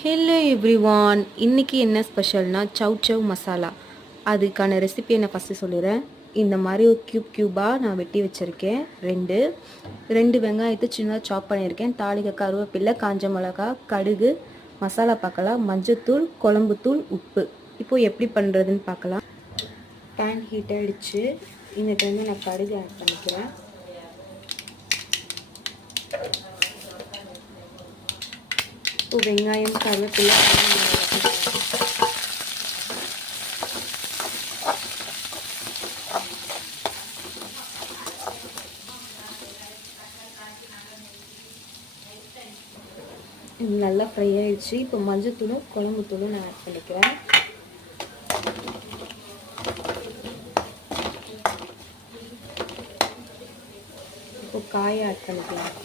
Hello everyone, இன்றைக்கி என்ன ஸ்பெஷல்னால் சவ் மசாலா. அதுக்கான ரெசிபி நான் ஃபஸ்ட்டு சொல்லிடுறேன். இந்த மாதிரி ஒரு க்யூபாக நான் வெட்டி வச்சுருக்கேன். ரெண்டு வெங்காயத்தை சின்னதாக சாப் பண்ணியிருக்கேன். தாளிக்க கருவேப்பிலை, காஞ்ச மிளகா, கடுகு, மசாலா பார்க்கலாம், மஞ்சத்தூள், குழம்புத்தூள், உப்பு. இப்போது எப்படி பண்ணுறதுன்னு பார்க்கலாம். பேன் ஹீட் ஆகிடுச்சு. இந்த டைமில் நான் கடுகு ஆட் பண்ணிக்கிறேன். இப்போ வெங்காயம், கருவேப்பிலை, நல்லா ஃப்ரை ஆகிடுச்சு. இப்போ மஞ்சத்தூளும் குழம்புத்தூளும் நான் ஆட் பண்ணிக்கிறேன். இப்போ காயை ஆட் பண்ணிக்கலாம்.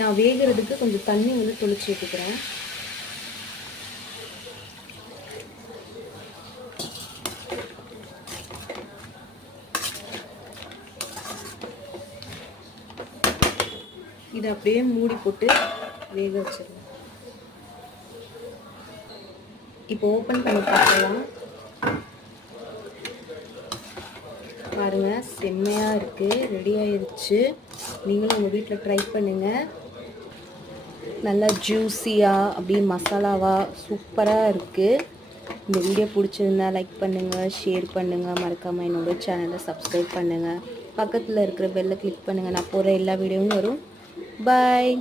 நான் வேகிறதுக்கு கொஞ்சம் தண்ணி தொளிச்சு ஊற்றிக்கிறேன். இதை அப்படியே மூடி போட்டு வேக வச்சிடலாம். இப்போ ஓப்பன் பண்ணி பார்க்கலாம். பாருங்கள், செம்மையாக இருக்குது, ரெடி ஆயிடுச்சு. நீங்களும் உங்கள் வீட்டில் ட்ரை பண்ணுங்கள். நல்லா ஜூஸியாக அப்படியே மசாலாவாக சூப்பராக இருக்குது. இந்த வீடியோ பிடிச்சிருந்தா லைக் பண்ணுங்கள், ஷேர் பண்ணுங்கள், மறக்காமல் என்னோட சேனலை சப்ஸ்கிரைப் பண்ணுங்கள். பக்கத்தில் இருக்கிற பெல்லை கிளிக் பண்ணுங்கள். நான் போகிற எல்லா வீடியோவும் வரும். பாய்.